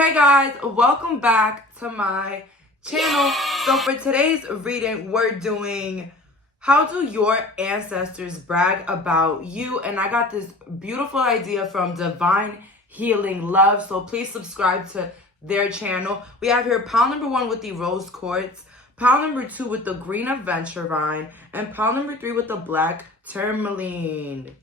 Hey guys, welcome back to my channel. So for today's reading, we're doing how do your ancestors brag about you? And I got this beautiful idea from Divine Healing Love. So please subscribe to their channel. We have here pile number 1 with the rose quartz, pile number 2 with the green aventurine, and pile number 3 with the black tourmaline.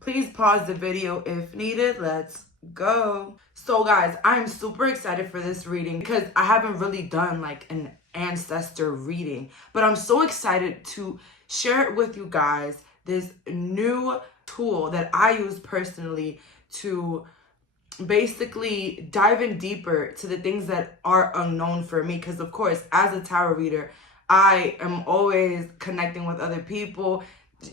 Please pause the video if needed. Let's go. So guys, I'm super excited for this reading because I haven't really done like an ancestor reading, but I'm so excited to share it with you guys, this new tool that I use personally to basically dive in deeper to the things that are unknown for me. Because of course, as a tarot reader, I am always connecting with other people,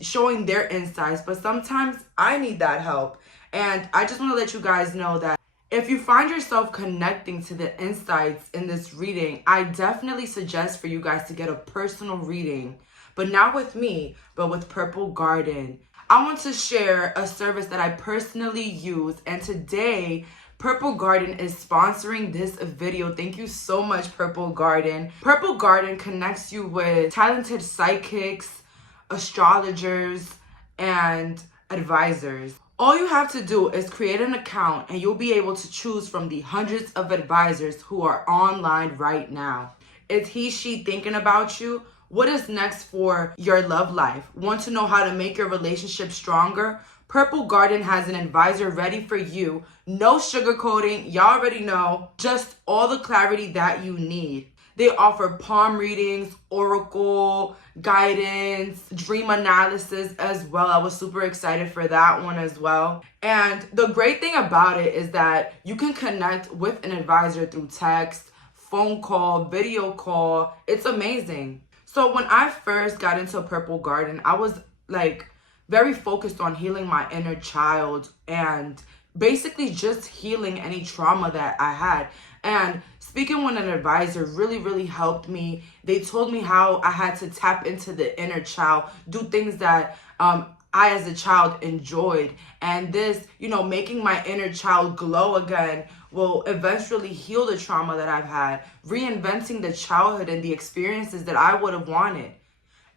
showing their insights, but sometimes I need that help. And I just want to let you guys know that if you find yourself connecting to the insights in this reading, I definitely suggest for you guys to get a personal reading, but not with me, but with Purple Garden. I want to share a service that I personally use, and today Purple Garden is sponsoring this video. Thank you so much, Purple Garden. Purple Garden connects you with talented psychics, astrologers, and advisors. All you have to do is create an account and you'll be able to choose from the hundreds of advisors who are online right now. Is he, she thinking about you? What is next for your love life? Want to know how to make your relationship stronger? Purple Garden has an advisor ready for you. No sugarcoating, y'all already know. Just all the clarity that you need. They offer palm readings, oracle, guidance, dream analysis as well. I was super excited for that one as well. And the great thing about it is that you can connect with an advisor through text, phone call, video call. It's amazing. So when I first got into Purple Garden, I was like very focused on healing my inner child and basically just healing any trauma that I had. And speaking with an advisor really helped me. They told me how I had to tap into the inner child, do things that I as a child enjoyed. And this, making my inner child glow again will eventually heal the trauma that I've had, reinventing the childhood and the experiences that I would have wanted.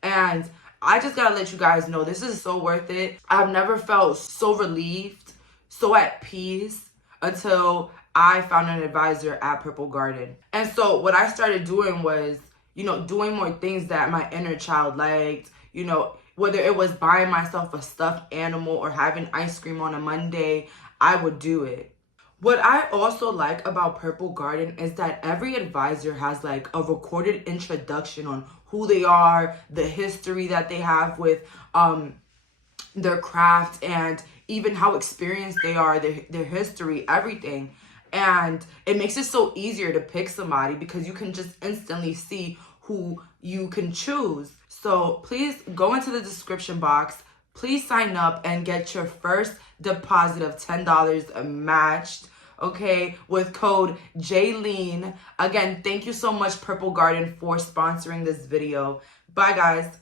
And I just gotta let you guys know, this is so worth it. I've never felt so relieved, so at peace until I found an advisor at Purple Garden. And so what I started doing was, doing more things that my inner child liked, whether it was buying myself a stuffed animal or having ice cream on a Monday, I would do it. What I also like about Purple Garden is that every advisor has like a recorded introduction on who they are, the history that they have with their craft, and even how experienced they are, their history, everything. And it makes it so easier to pick somebody because you can just instantly see who you can choose. So please go into the description box. Please sign up and get your first deposit of $10 matched, okay, with code Jayleen. Again, thank you so much, Purple Garden, for sponsoring this video. Bye, guys.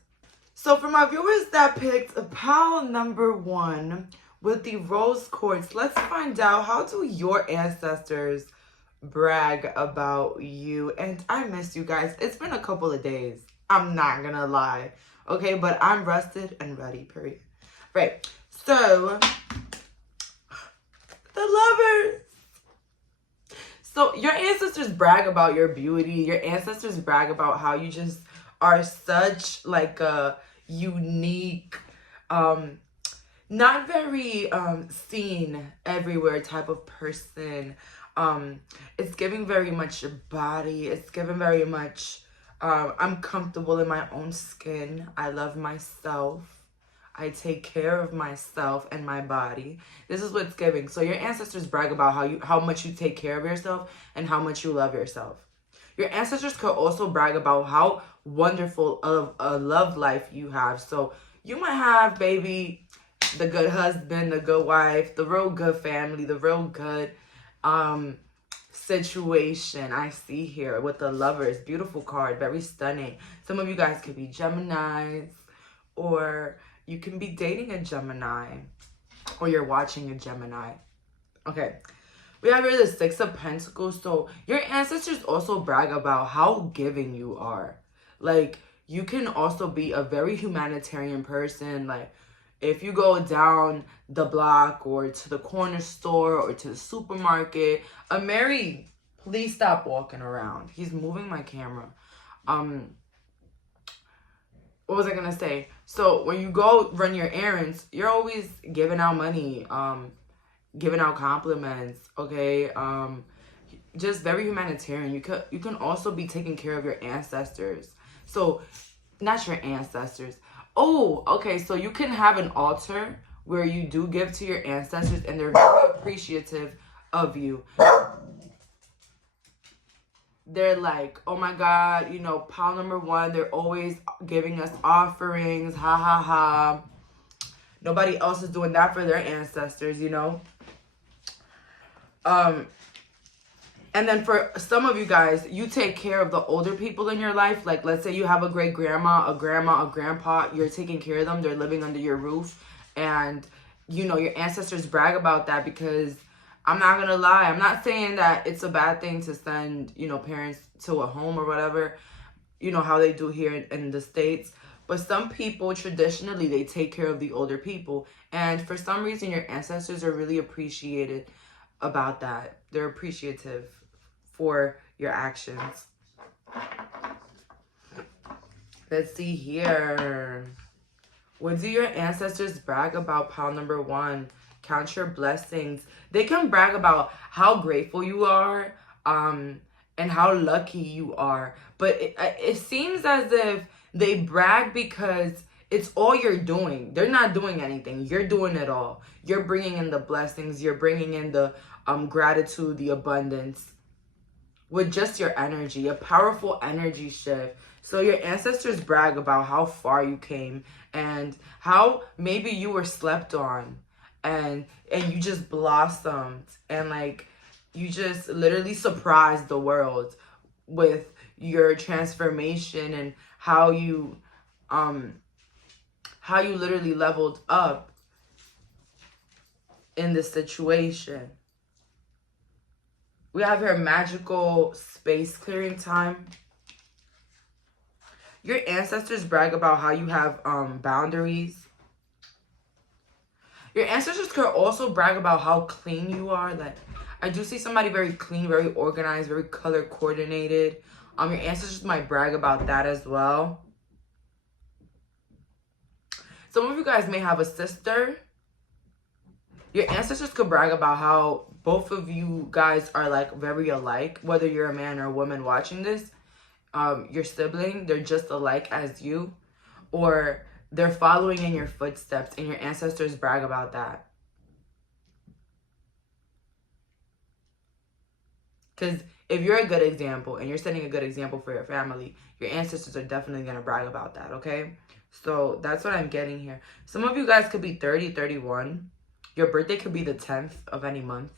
So for my viewers that picked pile number 1 with the rose quartz, let's find out, how do your ancestors brag about you? And I miss you guys. It's been a couple of days. I'm not gonna lie. Okay, but I'm rested and ready, period. Right. So, the lovers. So your ancestors brag about your beauty. Your ancestors brag about how you just are such like a unique, not very seen everywhere type of person. It's giving very much your body. It's giving very much I'm comfortable in my own skin. I love myself. I take care of myself and my body. This is what's giving. So your ancestors brag about how much you take care of yourself and how much you love yourself. Your ancestors could also brag about how wonderful of a love life you have. So you might have, baby, the good husband, the good wife, the real good family, the real good situation I see here with the lovers. Beautiful card, very stunning. Some of you guys could be Geminis, or you can be dating a Gemini, or you're watching a Gemini. Okay, We have here the Six of Pentacles. So your ancestors also brag about how giving you are. Like, you can also be a very humanitarian person. Like, if you go down the block or to the corner store or to the supermarket, Mary, please stop walking around. He's moving my camera. What was I gonna say? So when you go run your errands, you're always giving out money, giving out compliments, okay? Just very humanitarian. You can also be taking care of your ancestors. So, not your ancestors. Oh, okay. So you can have an altar where you do give to your ancestors, and they're very appreciative of you. They're like, oh my God, you know, pile number one, they're always giving us offerings, ha ha ha. Nobody else is doing that for their ancestors, you know. And then for some of you guys, you take care of the older people in your life. Like, let's say you have a great grandma, a grandma, a grandpa. You're taking care of them. They're living under your roof. And, you know, your ancestors brag about that because I'm not going to lie. I'm not saying that it's a bad thing to send, you know, parents to a home or whatever, you know, how they do here in the States. But some people, traditionally, they take care of the older people. And for some reason, your ancestors are really appreciated about that. They're appreciative for your actions. Let's see here. What do your ancestors brag about? Pile number one. Count your blessings. They can brag about how grateful you are, and how lucky you are. But it seems as if they brag because it's all you're doing. They're not doing anything. You're doing it all. You're bringing in the blessings. You're bringing in the gratitude, the abundance, with just your energy, a powerful energy shift. So your ancestors brag about how far you came and how maybe you were slept on, and you just blossomed, and like you just literally surprised the world with your transformation, and how you literally leveled up in this situation. We have here magical space clearing time. Your ancestors brag about how you have boundaries. Your ancestors could also brag about how clean you are. Like, I do see somebody very clean, very organized, very color coordinated. Your ancestors might brag about that as well. Some of you guys may have a sister. Your ancestors could brag about how both of you guys are like very alike, whether you're a man or a woman watching this. Your sibling, they're just alike as you, or they're following in your footsteps, and your ancestors brag about that. Because if you're a good example and you're setting a good example for your family, your ancestors are definitely going to brag about that, okay? So that's what I'm getting here. Some of you guys could be 30, 31. Your birthday could be the 10th of any month.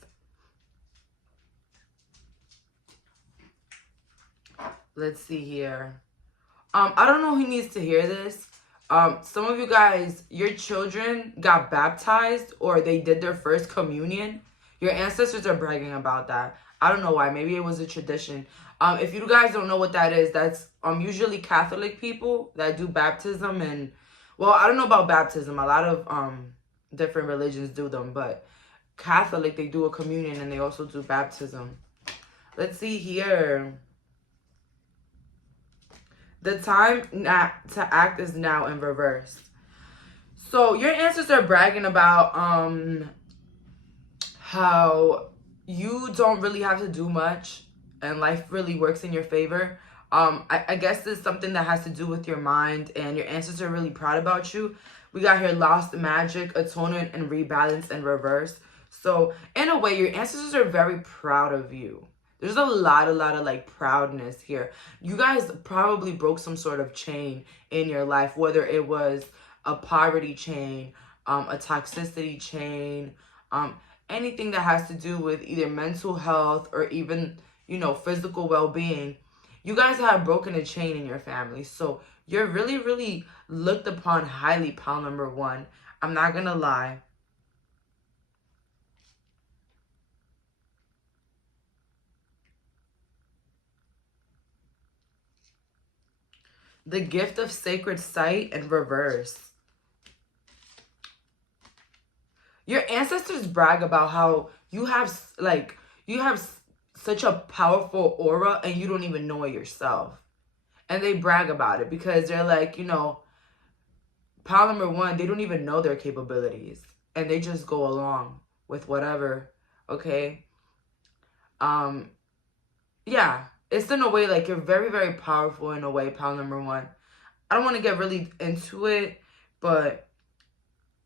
Let's see here. I don't know who needs to hear this. Some of you guys, your children got baptized or they did their first communion. Your ancestors are bragging about that. I don't know why. Maybe it was a tradition. If you guys don't know what that is, that's usually Catholic people that do baptism. And, well, I don't know about baptism. A lot of different religions do them. But Catholic, they do a communion and they also do baptism. Let's see here. The time to act is now in reverse. So your ancestors are bragging about how you don't really have to do much and life really works in your favor. I guess this is something that has to do with your mind, and your ancestors are really proud about you. We got here lost magic, atonement, and rebalance in reverse. So in a way, your ancestors are very proud of you. There's a lot of like proudness here. You guys probably broke some sort of chain in your life, whether it was a poverty chain, a toxicity chain, anything that has to do with either mental health or even, you know, physical well-being. You guys have broken a chain in your family. So you're really, really looked upon highly, pile number one. I'm not going to lie. The gift of sacred sight in reverse. Your ancestors brag about how you have such a powerful aura and you don't even know it yourself. And they brag about it because they're like, you know, pile number one, they don't even know their capabilities. And they just go along with whatever, okay? Yeah, it's in a way like you're very, very powerful in a way, pile number one. I don't want to get really into it, but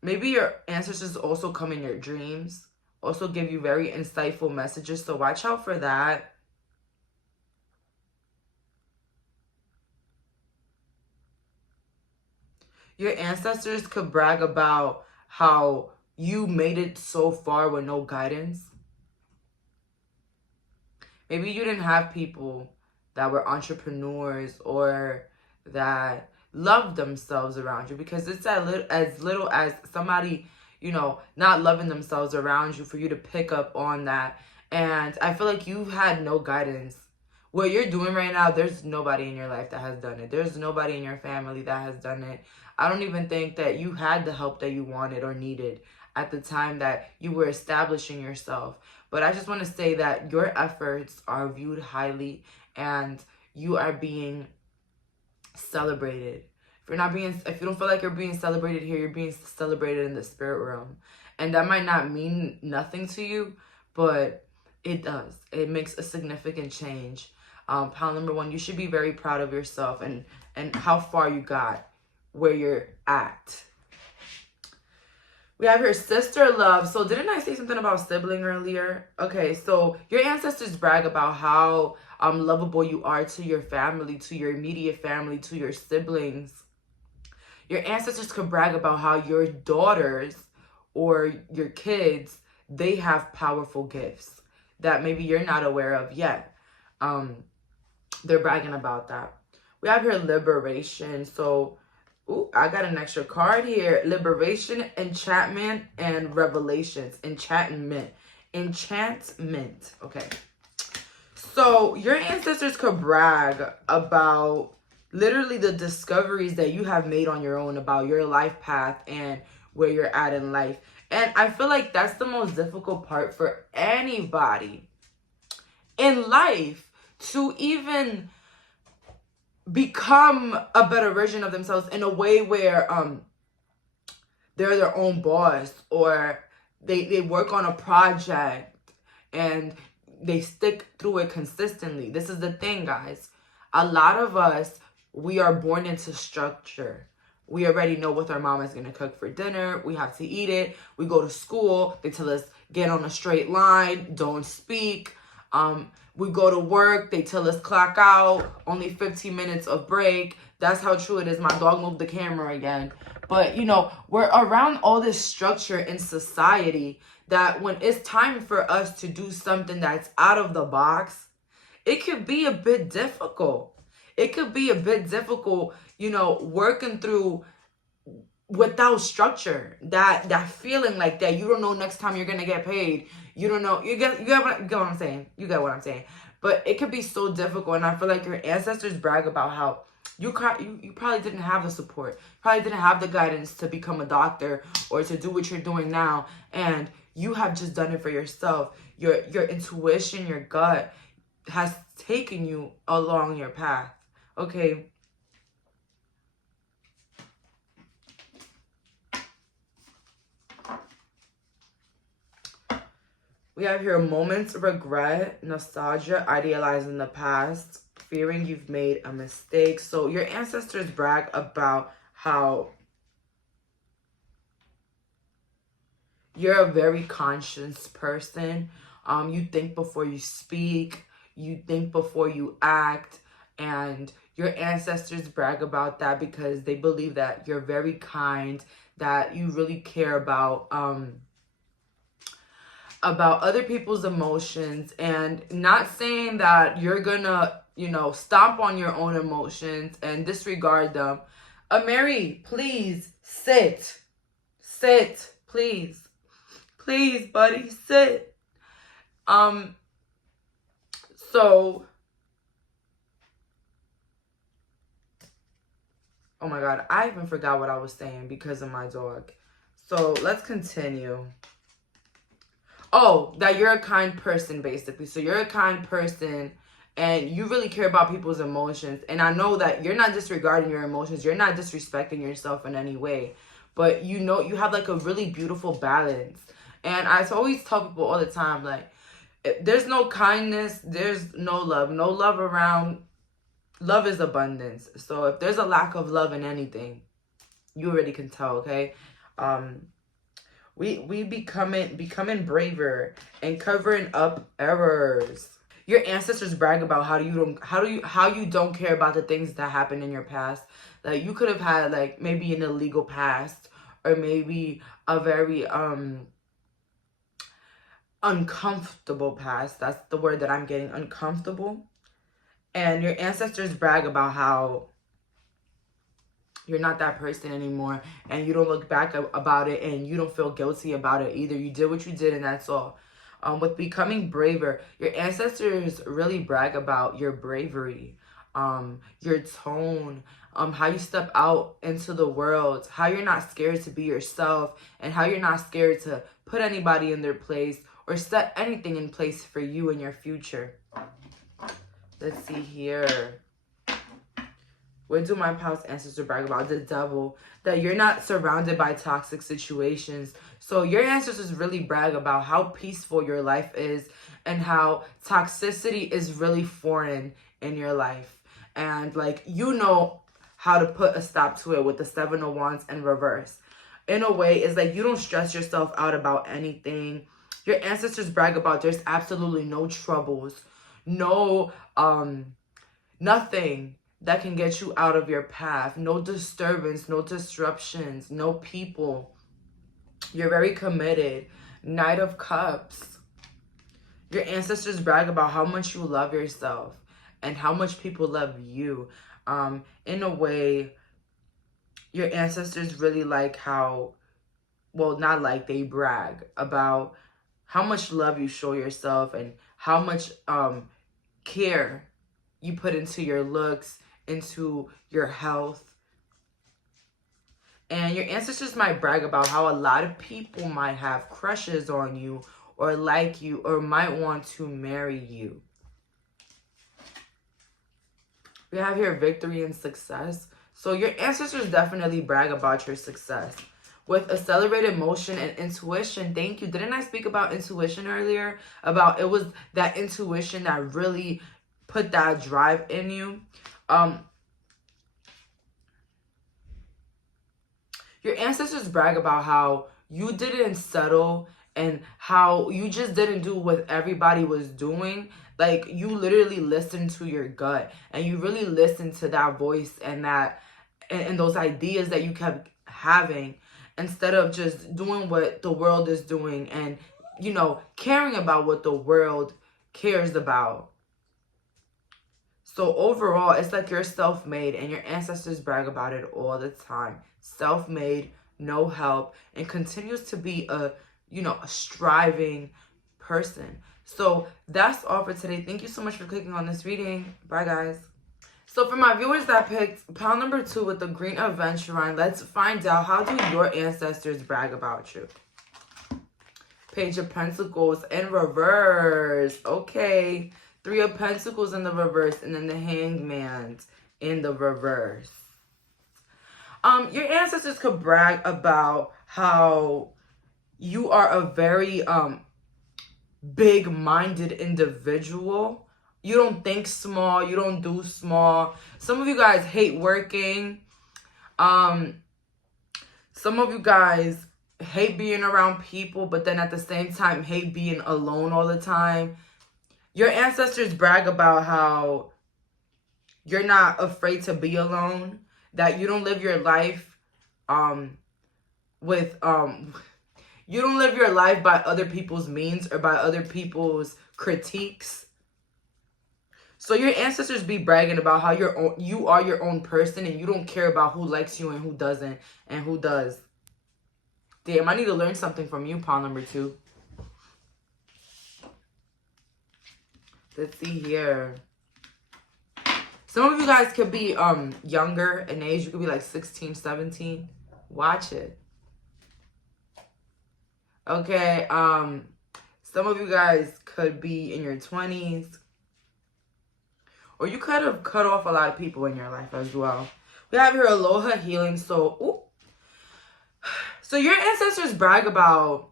maybe your ancestors also come in your dreams, also give you very insightful messages, so watch out for that. Your ancestors could brag about how you made it so far with no guidance. Maybe you didn't have people that were entrepreneurs or that loved themselves around you, because it's as little as somebody, you know, not loving themselves around you for you to pick up on that. And I feel like you've had no guidance. What you're doing right now, there's nobody in your life that has done it. There's nobody in your family that has done it. I don't even think that you had the help that you wanted or needed at the time that you were establishing yourself. But I just want to say that your efforts are viewed highly and you are being celebrated. If you don't feel like you're being celebrated here, you're being celebrated in the spirit realm. And that might not mean nothing to you, but it does. It makes a significant change. Pile number one, you should be very proud of yourself and how far you got, where you're at. We have your sister love. So didn't I say something about sibling earlier? Okay, so your ancestors brag about how lovable you are to your family, to your immediate family, to your siblings. Your ancestors could brag about how your daughters or your kids, they have powerful gifts that maybe you're not aware of yet. They're bragging about that. We have here liberation. So ooh, I got an extra card here. Liberation, enchantment, and revelations. Enchantment. Okay. So your ancestors could brag about literally the discoveries that you have made on your own about your life path and where you're at in life. And I feel like that's the most difficult part for anybody in life, to even become a better version of themselves in a way where they're their own boss, or they work on a project and they stick through it consistently. This is the thing, guys. A lot of us, we are born into structure. We already know what our mom is going to cook for dinner. We have to eat it. We go to school. They tell us, get on a straight line, don't speak. We go to work. They tell us clock out, only 15 minutes of break. That's how true it is. My dog moved the camera again. But, you know, we're around all this structure in society that when it's time for us to do something that's out of the box, it could be a bit difficult. It could be a bit difficult, you know, working through without structure, that feeling like that you don't know next time you're gonna get paid. You don't know. You get what I'm saying. You get what I'm saying. But it could be so difficult, and I feel like your ancestors brag about how you probably didn't have the support, probably didn't have the guidance to become a doctor or to do what you're doing now, and you have just done it for yourself. Your intuition, your gut has taken you along your path. Okay. We have here moments of regret, nostalgia, idealizing the past, fearing you've made a mistake. So your ancestors brag about how you're a very conscious person. You think before you speak. You think before you act. And your ancestors brag about that because they believe that you're very kind, that you really care about other people's emotions, and not saying that you're gonna, you know, stomp on your own emotions and disregard them. Mary, please sit, please, buddy, sit. So Oh my God, I even forgot what I was saying because of my dog. So let's continue. Oh, that you're a kind person, basically. So you're a kind person and you really care about people's emotions. And I know that you're not disregarding your emotions. You're not disrespecting yourself in any way. But you know, you have like a really beautiful balance. And I always tell people all the time, like, if there's no kindness, there's no love. No love around. Love is abundance. So if there's a lack of love in anything, you already can tell, okay? We becoming braver and covering up errors. Your ancestors brag about how you don't care about the things that happened in your past. Like you could have had like maybe an illegal past or maybe a very uncomfortable past. That's the word that I'm getting, uncomfortable. And your ancestors brag about how you're not that person anymore and you don't look back about it and you don't feel guilty about it either. You did what you did and that's all. With becoming braver, your ancestors really brag about your bravery, your tone, how you step out into the world, how you're not scared to be yourself, and how you're not scared to put anybody in their place or set anything in place for you in your future. Let's see here. What do my past ancestors brag about? The devil. That you're not surrounded by toxic situations. So your ancestors really brag about how peaceful your life is and how toxicity is really foreign in your life. And like, you know how to put a stop to it with the 7 of Wands in reverse. In a way, it's like you don't stress yourself out about anything. Your ancestors brag about there's absolutely no troubles, no, nothing that can get you out of your path. No disturbance, no disruptions, no people. You're very committed. Knight of Cups. Your ancestors brag about how much you love yourself and how much people love you. In a way, your ancestors really like how, well, not like, they brag about how much love you show yourself and how much care you put into your looks, into your health. And your ancestors might brag about how a lot of people might have crushes on you or like you or might want to marry you. We have here victory and success. So your ancestors definitely brag about your success. With accelerated motion and intuition, thank you. Didn't I speak about intuition earlier? About it was that intuition that really put that drive in you. Your ancestors brag about how you didn't settle and how you just didn't do what everybody was doing. Like, you literally listened to your gut and you really listened to that voice and that and those ideas that you kept having, instead of just doing what the world is doing and, you know, caring about what the world cares about. So overall, it's like you're self-made and your ancestors brag about it all the time. Self-made, no help, and continues to be a, you know, a striving person. So that's all for today. Thank you so much for clicking on this reading. Bye, guys. So for my viewers that picked pile number 2 with the green adventure, let's find out, how do your ancestors brag about you? Page of Pentacles in reverse. Okay. 3 of Pentacles in the reverse, and then the Hanged in the reverse. Your ancestors could brag about how you are a very big-minded individual. You don't think small. You don't do small. Some of you guys hate working. Some of you guys hate being around people, but then at the same time hate being alone all the time. Your ancestors brag about how you're not afraid to be alone, that you don't live your life you don't live your life by other people's means or by other people's critiques. So your ancestors be bragging about how you are your own person and you don't care about who likes you and who doesn't and who does. Damn, I need to learn something from you, pile number 2. Let's see here. Some of you guys could be younger in age. You could be like 16, 17. Watch it. Okay, some of you guys could be in your 20s. Or you could have cut off a lot of people in your life as well. We have here Aloha Healing Soul. Ooh. So your ancestors brag about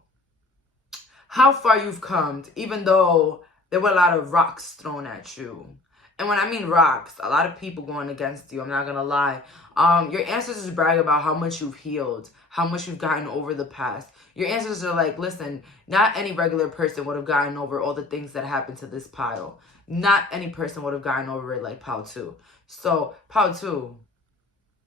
how far you've come, even though there were a lot of rocks thrown at you. And when I mean rocks, a lot of people going against you. I'm not going to lie. Your ancestors brag about how much you've healed, how much you've gotten over the past. Your ancestors are like, listen, not any regular person would have gotten over all the things that happened to this pile. Not any person would have gotten over it like Pile 2. So, Pile 2,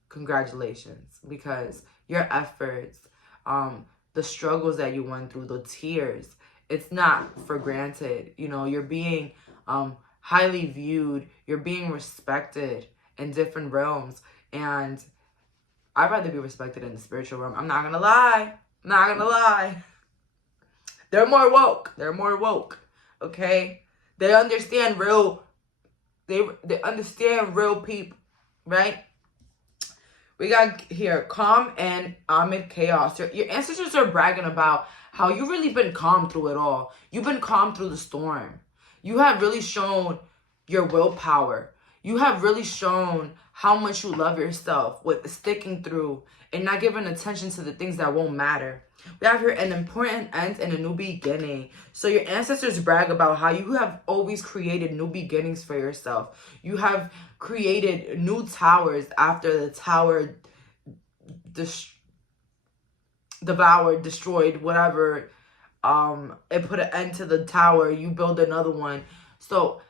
congratulations. Because your efforts, the struggles that you went through, the tears, it's not for granted. You know, you're being highly viewed. You're being respected in different realms. And I'd rather be respected in the spiritual realm. I'm not going to lie. I'm not going to lie. They're more woke. They're more woke. Okay? They understand real, they understand real people, right? We got here, calm and amid chaos. Your ancestors are bragging about how you've really been calm through it all. You've been calm through the storm. You have really shown your willpower. You have really shown how much you love yourself with sticking through and not giving attention to the things that won't matter. We have here an important end and a new beginning. So your ancestors brag about how you have always created new beginnings for yourself. You have created new towers after the tower devoured, destroyed, whatever. It put an end to the tower. You build another one. So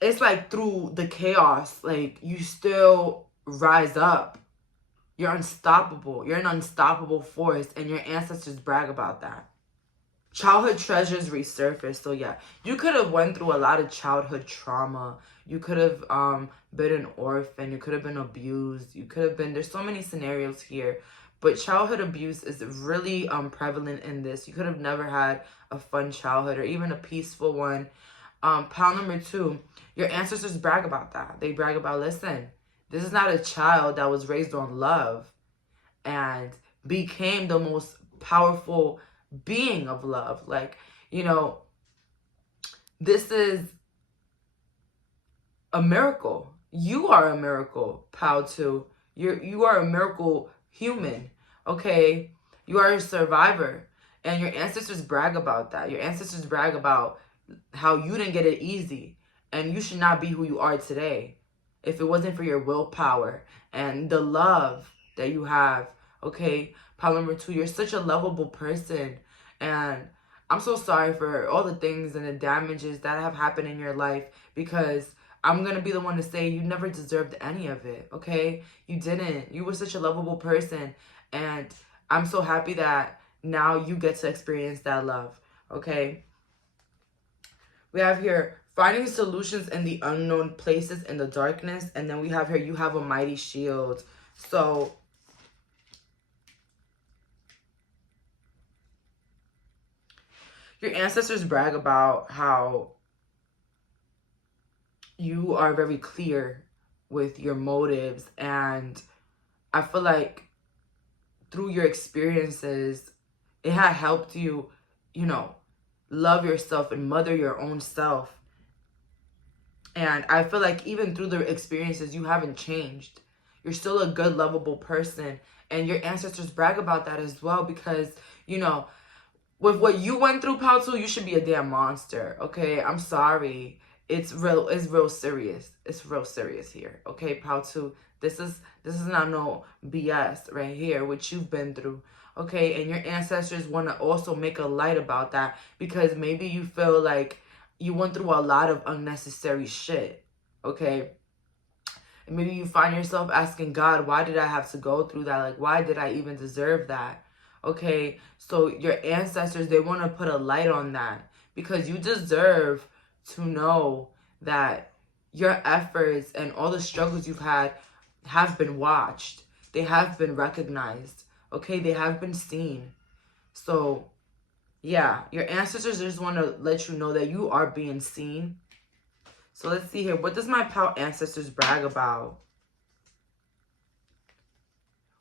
it's like through the chaos, like you still rise up. You're unstoppable. You're an unstoppable force, and your ancestors brag about that. Childhood treasures resurface. So yeah, you could have went through a lot of childhood trauma. You could have been an orphan. You could have been abused. You could have been, there's so many scenarios here. But childhood abuse is really prevalent in this. You could have never had a fun childhood or even a peaceful one. Pile number 2, your ancestors brag about that. They brag about, listen, this is not a child that was raised on love and became the most powerful being of love. Like, you know, this is a miracle. You are a miracle, Pile 2. You are a miracle human, okay? You are a survivor. And your ancestors brag about that. Your ancestors brag about how you didn't get it easy. And you should not be who you are today if it wasn't for your willpower and the love that you have, okay? Pile number 2, you're such a lovable person. And I'm so sorry for all the things and the damages that have happened in your life, because I'm going to be the one to say you never deserved any of it, okay? You didn't. You were such a lovable person. And I'm so happy that now you get to experience that love, okay? We have here finding solutions in the unknown places in the darkness. And then we have here, you have a mighty shield. So your ancestors brag about how you are very clear with your motives. And I feel like through your experiences, it had helped you, you know, love yourself and mother your own self. And I feel like even through the experiences, you haven't changed. You're still a good, lovable person. And your ancestors brag about that as well, because, you know, with what you went through, Pile 2, you should be a damn monster, okay? I'm sorry. It's real serious. It's real serious here, okay, Pile 2? This is not no BS right here, what you've been through, okay? And your ancestors want to also make a light about that, because maybe you feel like you went through a lot of unnecessary shit, okay? And maybe you find yourself asking God, why did I have to go through that? Like, why did I even deserve that? Okay, so your ancestors, they want to put a light on that, because you deserve to know that your efforts and all the struggles you've had have been watched. They have been recognized, okay? They have been seen. So yeah, your ancestors just want to let you know that you are being seen. So let's see here. What does my pal ancestors brag about?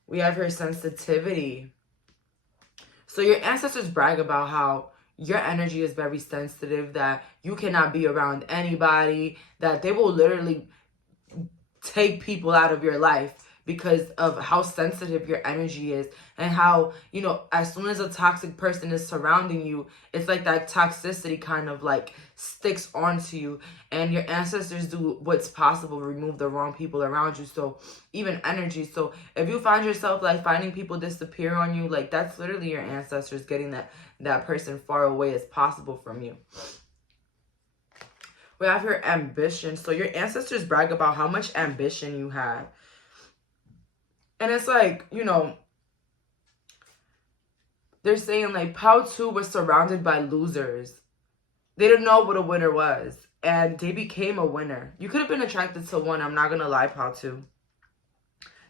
We have here sensitivity. So your ancestors brag about how your energy is very sensitive, that you cannot be around anybody, that they will literally take people out of your life because of how sensitive your energy is, and how, you know, as soon as a toxic person is surrounding you, it's like that toxicity kind of like sticks onto you, and your ancestors do what's possible to remove the wrong people around you. So even energy. So if you find yourself like finding people disappear on you, like that's literally your ancestors getting that person far away as possible from you. We have your ambition. So your ancestors brag about how much ambition you have. And it's like, you know, they're saying like Pao 2 was surrounded by losers. They didn't know what a winner was, and they became a winner. You could have been attracted to one, I'm not going to lie, Pao 2.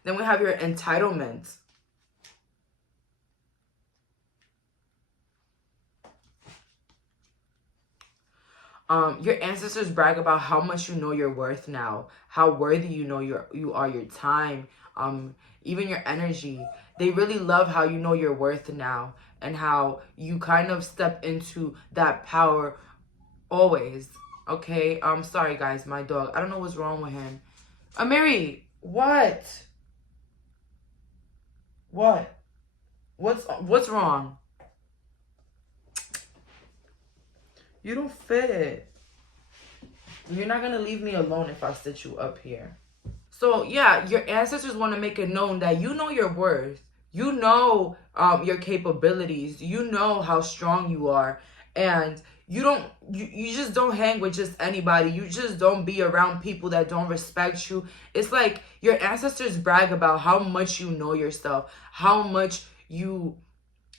Then we have your entitlement. Your ancestors brag about how much you know your worth now, how worthy you know you are, your time, even your energy. They really love how you know your worth now, and how you kind of step into that power always. Okay, sorry guys, my dog, I don't know what's wrong with him. Mary, what's wrong? You don't fit. You're not gonna leave me alone if I sit you up here. So yeah, your ancestors want to make it known that you know your worth. You know your capabilities. You know how strong you are. And you just don't hang with just anybody. You just don't be around people that don't respect you. It's like your ancestors brag about how much you know yourself, how much you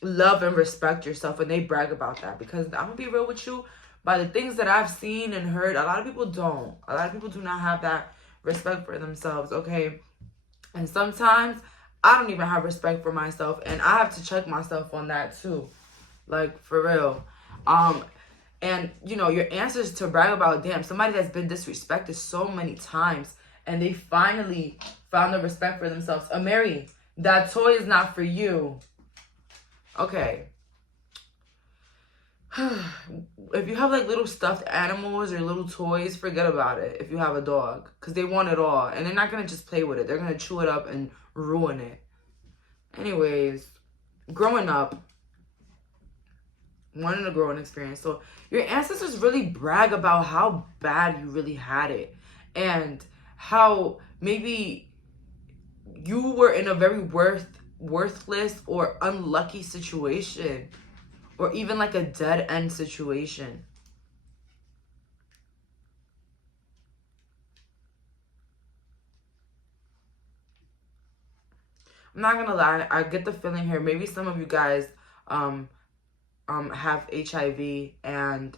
love and respect yourself, and they brag about that. Because I'm gonna be real with you, by the things that I've seen and heard, a lot of people don't. A lot of people do not have that respect for themselves, okay? And sometimes I don't even have respect for myself, and I have to check myself on that too. Like, for real. And you know, your answers to brag about, damn, somebody that's been disrespected so many times, and they finally found the respect for themselves. Mary, that toy is not for you. Okay. If you have like little stuffed animals or little toys, forget about it if you have a dog, because they want it all, and they're not going to just play with it. They're going to chew it up and ruin it. Anyways, growing up, wanting a growing experience. So your ancestors really brag about how bad you really had it, and how maybe you were in a very worthless or unlucky situation, or even like a dead end situation. I'm not gonna lie, I get the feeling here, maybe some of you guys have HIV, and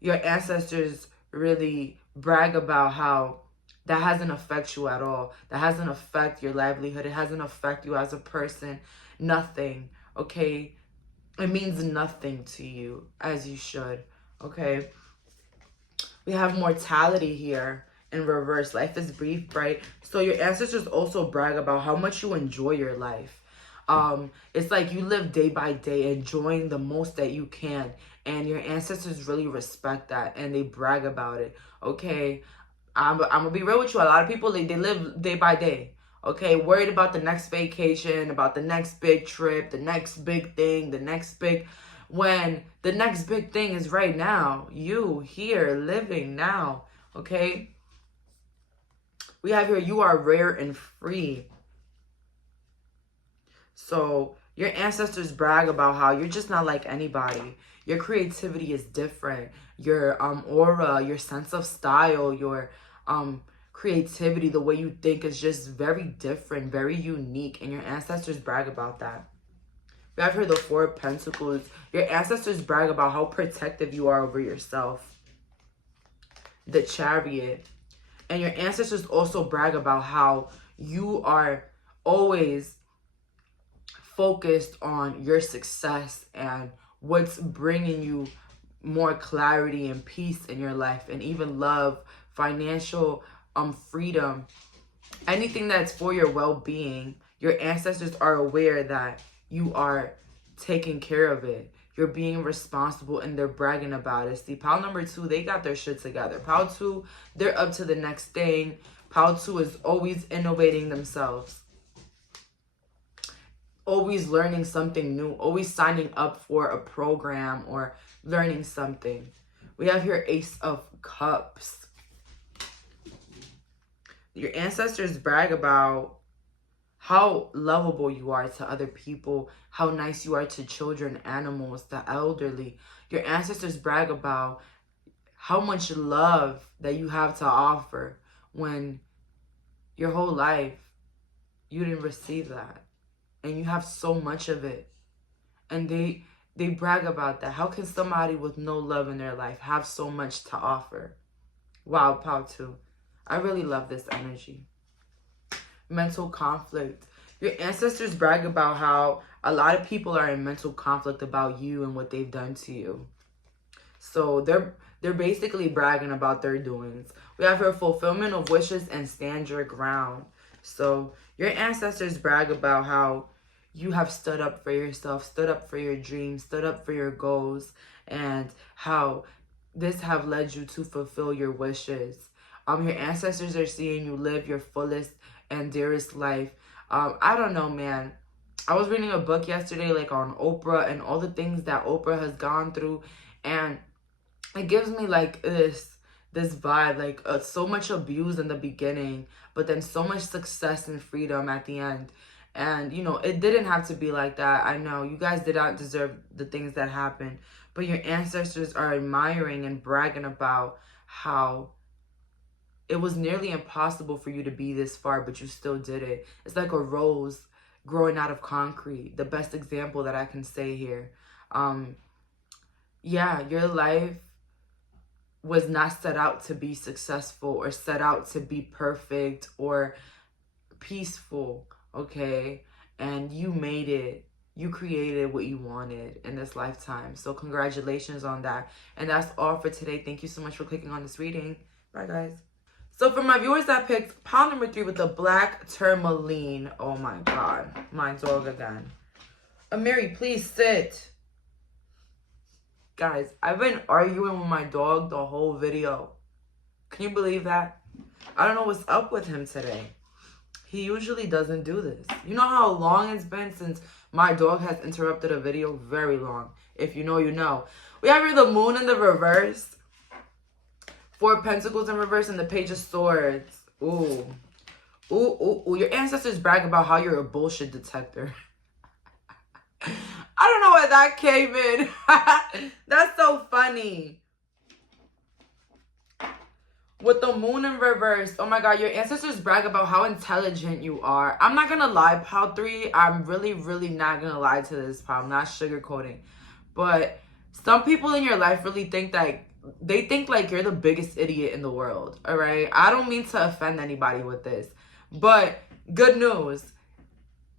your ancestors really brag about how that hasn't affected you at all. That hasn't affected your livelihood. It hasn't affected you as a person. Nothing, okay? It means nothing to you, as you should, okay? We have mortality here in reverse. Life is brief, right? So your ancestors also brag about how much you enjoy your life. It's like you live day by day, enjoying the most that you can. And your ancestors really respect that, and they brag about it, okay? I'm gonna be real with you. A lot of people, they live day by day. Okay, worried about the next vacation, about the next big trip, the next big thing, when the next big thing is right now. You here living now, okay? We have here, you are rare and free. So your ancestors brag about how you're just not like anybody. Your creativity is different. Your aura, your sense of style, your creativity, the way you think is just very different, very unique, and your ancestors brag about that. We have here the Four of Pentacles. Your ancestors brag about how protective you are over yourself. The Chariot. And your ancestors also brag about how you are always focused on your success and what's bringing you more clarity and peace in your life, and even love financial freedom, anything that's for your well-being, your ancestors are aware that you are taking care of it. You're being responsible, and they're bragging about it. See, pile number 2, they got their shit together. Pile 2, they're up to the next thing. Pile 2 is always innovating themselves. Always learning something new. Always signing up for a program or learning something. We have here Ace of Cups. Your ancestors brag about how lovable you are to other people, how nice you are to children, animals, the elderly. Your ancestors brag about how much love that you have to offer when your whole life you didn't receive that. And you have so much of it. And they brag about that. How can somebody with no love in their life have so much to offer? Wow, Pile 2. I really love this energy. Mental conflict. Your ancestors brag about how a lot of people are in mental conflict about you and what they've done to you. So they're basically bragging about their doings. We have here fulfillment of wishes and stand your ground. So your ancestors brag about how you have stood up for yourself, stood up for your dreams, stood up for your goals, and how this have led you to fulfill your wishes. Your ancestors are seeing you live your fullest and dearest life. I don't know, man. I was reading a book yesterday, like on Oprah and all the things that Oprah has gone through, and it gives me like this vibe, like so much abuse in the beginning, but then so much success and freedom at the end. And you know, it didn't have to be like that. I know you guys did not deserve the things that happened, but your ancestors are admiring and bragging about how it was nearly impossible for you to be this far, but you still did it. It's like a rose growing out of concrete. The best example that I can say here. Yeah, your life was not set out to be successful or set out to be perfect or peaceful, okay? And you made it. You created what you wanted in this lifetime. So congratulations on that. And that's all for today. Thank you so much for clicking on this reading. Bye, guys. So for my viewers that picked pile number 3 with the black tourmaline. Oh my God. My dog again. Amiri, please sit. Guys, I've been arguing with my dog the whole video. Can you believe that? I don't know what's up with him today. He usually doesn't do this. You know how long it's been since my dog has interrupted a video? Very long. If you know, you know. We have here the moon in the reverse. 4 pentacles in reverse and the page of swords. Ooh. Ooh, ooh, ooh. Your ancestors brag about how you're a bullshit detector. I don't know where that came in. That's so funny. With the moon in reverse, oh my God, your ancestors brag about how intelligent you are. I'm not gonna lie, pile 3. I'm really, really not gonna lie to this pile. I'm not sugarcoating. But some people in your life really think that they think like you're the biggest idiot in the world, all right? I don't mean to offend anybody with this, but good news.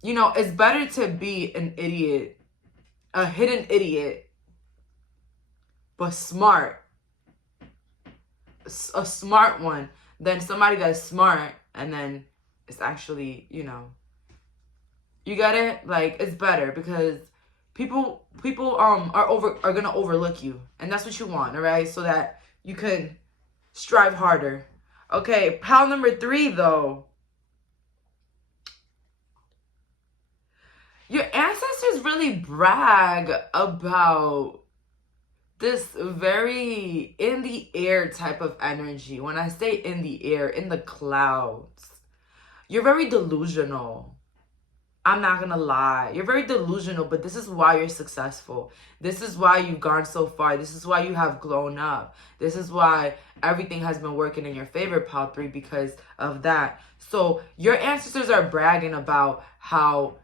You know, it's better to be an idiot, a hidden idiot, but smart. A smart one than somebody that's smart and then it's actually, you know, you get it? Like, it's better because people are gonna overlook you, and that's what you want, all right? So that you can strive harder. Okay, pile number 3 though. Your ancestors really brag about this very in the air type of energy. When I say in the air, in the clouds, you're very delusional. I'm not gonna lie. You're very delusional, but this is why you're successful. This is why you've gone so far. This is why you have grown up. This is why everything has been working in your favor, pile 3, because of that. So your ancestors are bragging about how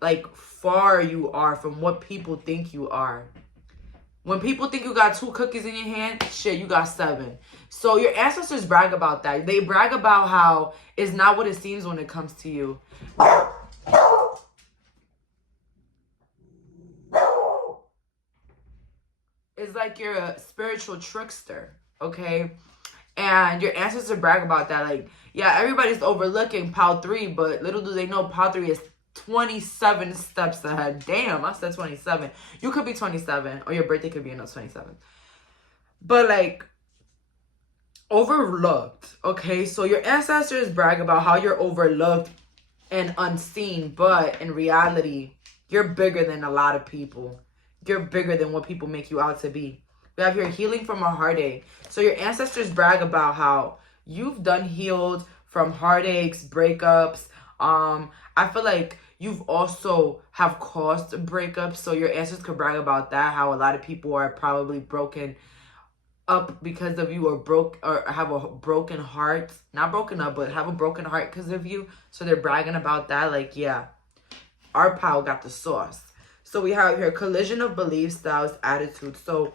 like far you are from what people think you are. When people think you got 2 cookies in your hand, shit, you got 7. So your ancestors brag about that. They brag about how it's not what it seems when it comes to you. It's like you're a spiritual trickster, okay? And your ancestors brag about that. Like, yeah, everybody's overlooking pile 3, but little do they know pile 3 is 27 steps ahead. Damn, I said 27. You could be 27, or your birthday could be on the 27th. But, like, overlooked, okay? So your ancestors brag about how you're overlooked and unseen, but in reality, you're bigger than a lot of people. You're bigger than what people make you out to be. We have here healing from a heartache. So your ancestors brag about how you've done healed from heartaches, breakups. I feel like you've also have caused breakups. So your ancestors could brag about that, how a lot of people are probably broken up because of you, or broke, or have a broken heart. Not broken up, but have a broken heart because of you. So they're bragging about that. Like, yeah, our pile got the sauce. So we have here collision of belief styles, attitudes. So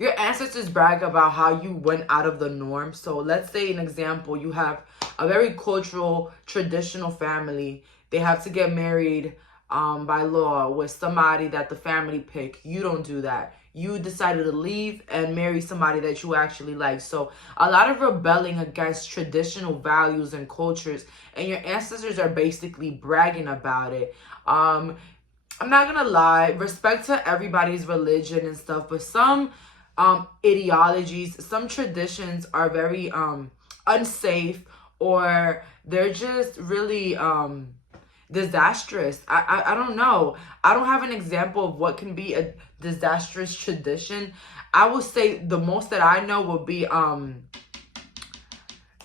your ancestors brag about how you went out of the norm. So let's say an example, you have a very cultural, traditional family. They have to get married by law with somebody that the family picked. You don't do that. You decided to leave and marry somebody that you actually like. So a lot of rebelling against traditional values and cultures, and your ancestors are basically bragging about it. I'm not gonna lie, respect to everybody's religion and stuff, but some ideologies, some traditions are very unsafe, or they're just really disastrous. I don't know. I don't have an example of what can be a disastrous tradition. I would say the most that I know would be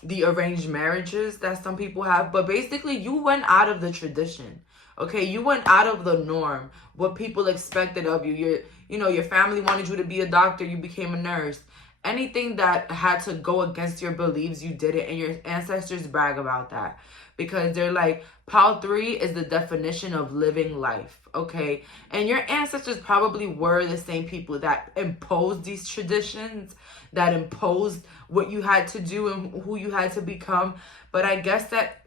the arranged marriages that some people have. But basically, you went out of the tradition. Okay, you went out of the norm. What people expected of you. Your family wanted you to be a doctor, you became a nurse. Anything that had to go against your beliefs, you did it, and your ancestors brag about that. Because they're like, pile 3 is the definition of living life, okay? And your ancestors probably were the same people that imposed these traditions, that imposed what you had to do and who you had to become. But I guess that,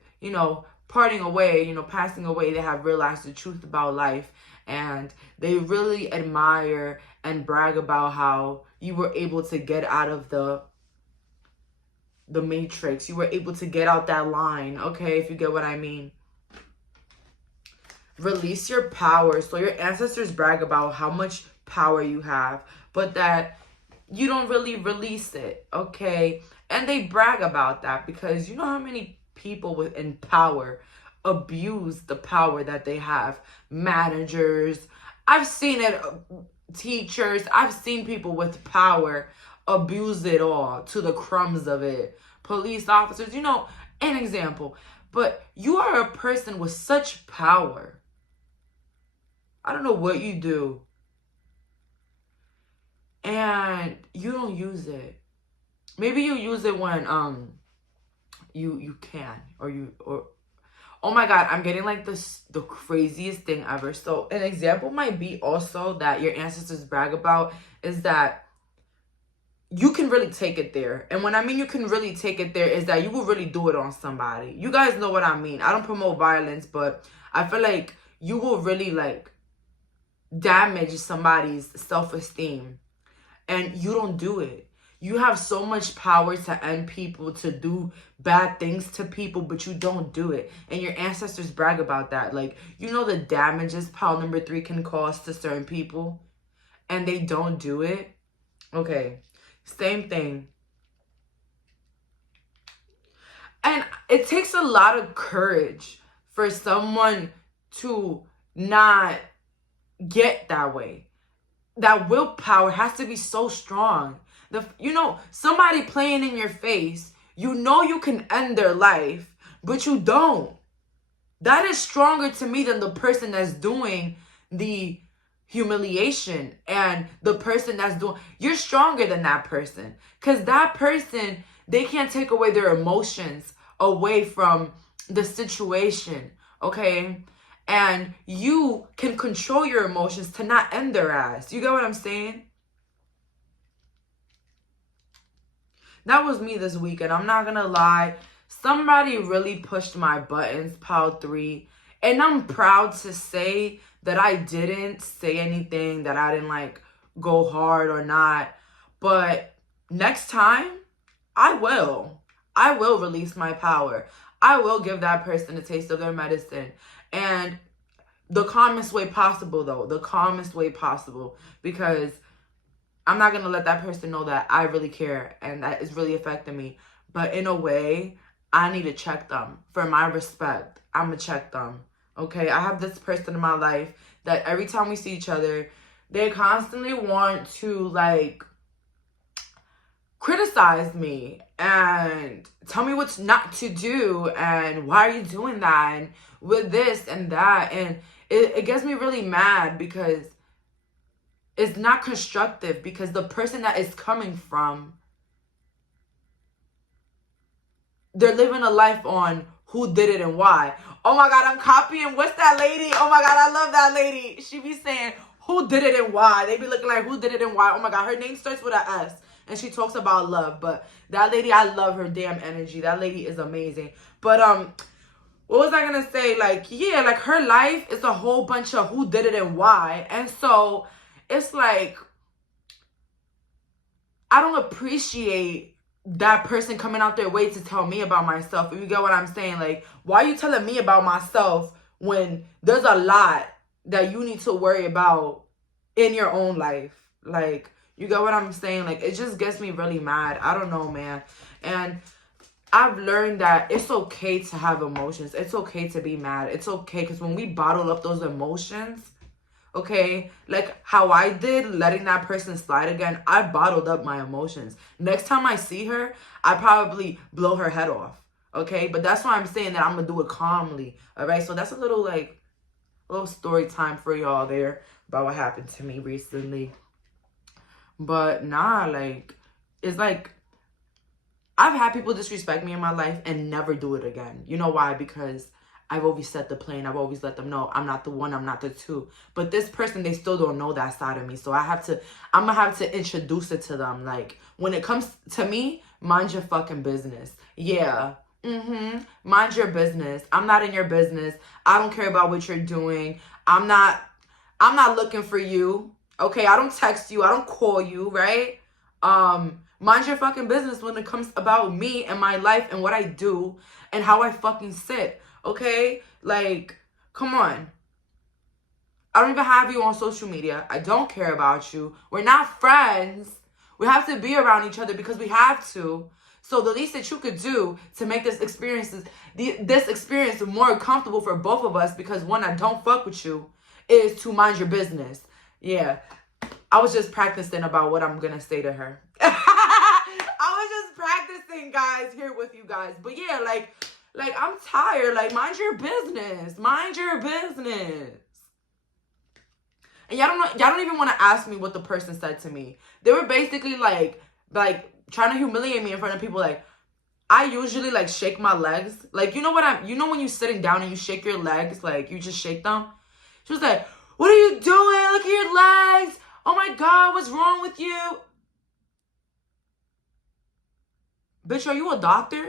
parting away, passing away, they have realized the truth about life. And they really admire and brag about how you were able to get out of the matrix. You were able to get out that line, okay, if you get what I mean. Release your power. So your ancestors brag about how much power you have, but that you don't really release it, okay? And they brag about that because you know how many people in power abuse the power that they have. Managers, I've seen it, teachers, I've seen people with power abuse it all to the crumbs of it. Police officers, an example. But you are a person with such power. I don't know what you do, and you don't use it. Maybe you use it when you can, or oh my God, I'm getting like the craziest thing ever. So an example might be also that your ancestors brag about is that you can really take it there. And when I mean you can really take it there is that you will really do it on somebody. You guys know what I mean. I don't promote violence, but I feel like you will really like damage somebody's self-esteem, and you don't do it. You have so much power to end people, to do bad things to people, but you don't do it. And your ancestors brag about that. Like, the damages pile number 3 can cause to certain people, and they don't do it. Okay, same thing. And it takes a lot of courage for someone to not get that way. That willpower has to be so strong. Somebody playing in your face, you can end their life, but you don't. That is stronger to me than the person that's doing the humiliation, and the person that's doing, you're stronger than that person. Because that person, they can't take away their emotions away from the situation, okay? And you can control your emotions to not end their ass. You get what I'm saying? That was me this weekend. I'm not gonna lie. Somebody really pushed my buttons, pile 3. And I'm proud to say that I didn't say anything, that I didn't like go hard or not. But next time, I will. I will release my power. I will give that person a taste of their medicine. And the calmest way possible, though. The calmest way possible. Because I'm not going to let that person know that I really care and that it's really affecting me. But in a way, I need to check them. For my respect, I'm going to check them. Okay? I have this person in my life that every time we see each other, they constantly want to, like, criticize me and tell me what's not to do and why are you doing that and with this and that. And it gets me really mad because it's not constructive, because the person that is coming from, they're living a life on who did it and why. Oh my God, I'm copying. What's that lady? Oh my God, I love that lady. She be saying, who did it and why? They be looking like, who did it and why? Oh my God, her name starts with an S. And she talks about love. But that lady, I love her damn energy. That lady is amazing. But, what was I going to say? Like, yeah, like her life is a whole bunch of who did it and why. And so it's like, I don't appreciate that person coming out their way to tell me about myself. If you get what I'm saying? Like, why are you telling me about myself when there's a lot that you need to worry about in your own life? Like, you get what I'm saying? Like, it just gets me really mad. I don't know, man. And I've learned that it's okay to have emotions. It's okay to be mad. It's okay, because when we bottle up those emotions, okay, like how I did, letting that person slide again, I bottled up my emotions. Next time I see her, I probably blow her head off, okay? But that's why I'm saying that I'm going to do it calmly, all right? So that's a little, like, a little story time for y'all there about what happened to me recently. But nah, like, it's like, I've had people disrespect me in my life and never do it again. You know why? Because I've always set the plane. I've always let them know I'm not the one, I'm not the two. But this person, they still don't know that side of me. So I'm going to have to introduce it to them. Like, when it comes to me, mind your fucking business. Yeah. Mind your business. I'm not in your business. I don't care about what you're doing. I'm not looking for you. Okay, I don't text you. I don't call you, right? Mind your fucking business when it comes about me and my life and what I do and how I fucking sit. Okay? Like, come on. I don't even have you on social media. I don't care about you. We're not friends. We have to be around each other because we have to. So the least that you could do to make this experience more comfortable for both of us, because one, I don't fuck with you, is to mind your business. Yeah. I was just practicing about what I'm going to say to her. I was just practicing, guys, here with you guys. But yeah, like I'm tired. Like, mind your business. Mind your business. And y'all don't even want to ask me what the person said to me. They were basically like trying to humiliate me in front of people. Like, I usually like shake my legs. Like, you know when you're sitting down and you shake your legs, like you just shake them. She was like, "What are you doing? Look at your legs. Oh my God, what's wrong with you?" Bitch, are you a doctor?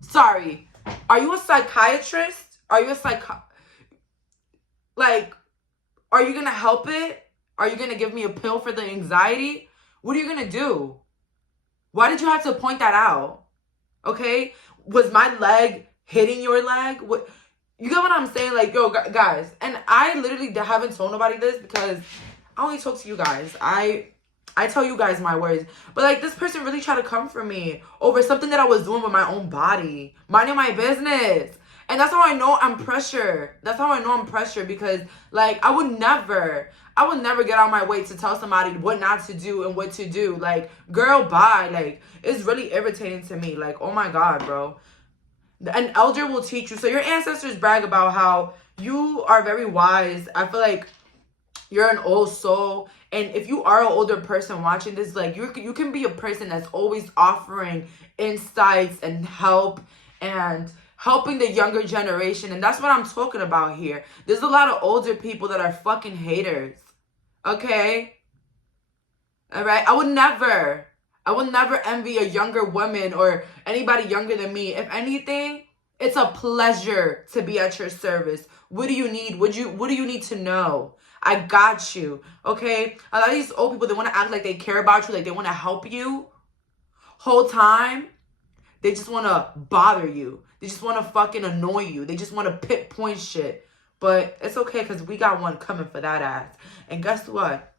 Sorry. Are you a psychiatrist? Are you a like, are you going to help it? Are you going to give me a pill for the anxiety? What are you going to do? Why did you have to point that out? Okay? Was my leg hitting your leg? What? You get what I'm saying? Like, yo, guys. And I literally haven't told nobody this because I only talk to you guys. I tell you guys my words. But, like, this person really tried to come for me over something that I was doing with my own body. Minding my business. And that's how I know I'm pressured. That's how I know I'm pressured because, like, I would never get on my way to tell somebody what not to do and what to do. Like, girl, bye. Like, it's really irritating to me. Like, oh, my God, bro. An elder will teach you. So your ancestors brag about how you are very wise. I feel like you're an old soul. And if you are an older person watching this, like, you can be a person that's always offering insights and help and helping the younger generation. And that's what I'm talking about here. There's a lot of older people that are fucking haters. Okay? All right? I would never envy a younger woman or anybody younger than me. If anything, it's a pleasure to be at your service. What do you need? What do you need to know? I got you, okay? A lot of these old people, they want to act like they care about you, like they want to help you. Whole time, they just want to bother you. They just want to fucking annoy you. They just want to pinpoint shit. But it's okay because we got one coming for that ass. And guess what?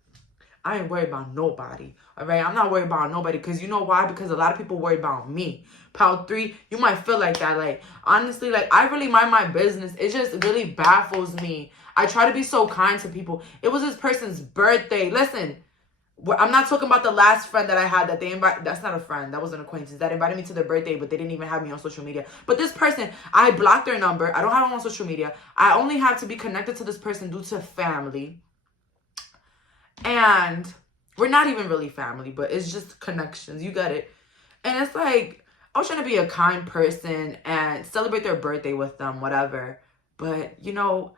I ain't worried about nobody. All right? I'm not worried about nobody because you know why? Because a lot of people worry about me. Pile 3, you might feel like that. Like, honestly, like, I really mind my business. It just really baffles me. I try to be so kind to people. It was this person's birthday. Listen, I'm not talking about the last friend that I had that they invite. That's not a friend. That was an acquaintance that invited me to their birthday, but they didn't even have me on social media. But this person, I blocked their number. I don't have them on social media. I only have to be connected to this person due to family. And we're not even really family, but it's just connections. You get it. And it's like, I was trying to be a kind person and celebrate their birthday with them, whatever. But, you know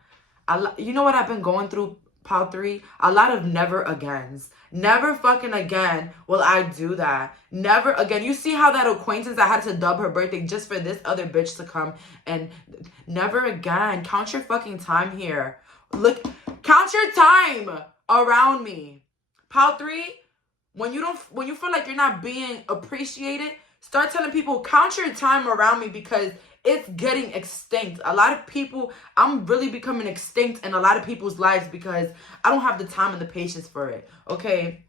what I've been going through, Pile 3? A lot of never agains. Never fucking again will I do that. Never again. You see how that acquaintance, I had to dub her birthday just for this other bitch to come, and never again. Count your fucking time here. Look, count your time around me. Pile 3, when you feel like you're not being appreciated, start telling people, count your time around me because it's getting extinct. A lot of people, I'm really becoming extinct in a lot of people's lives because I don't have the time and the patience for it, okay?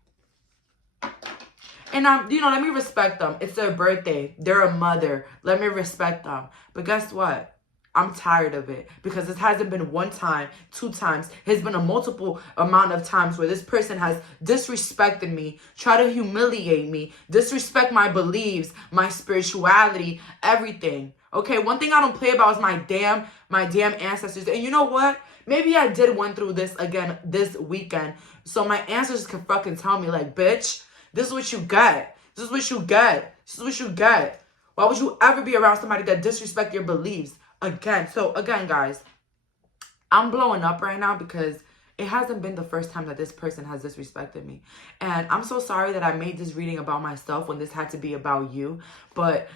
And, let me respect them. It's their birthday. They're a mother. Let me respect them. But guess what? I'm tired of it because this hasn't been one time, 2 times. It's been a multiple amount of times where this person has disrespected me, try to humiliate me, disrespect my beliefs, my spirituality, everything. Okay, one thing I don't play about is my damn ancestors. And you know what? Maybe I did went through this again this weekend. So my ancestors can fucking tell me, like, bitch, this is what you get. This is what you get. This is what you get. Why would you ever be around somebody that disrespect your beliefs? Again, guys, I'm blowing up right now because it hasn't been the first time that this person has disrespected me. And I'm so sorry that I made this reading about myself when this had to be about you. But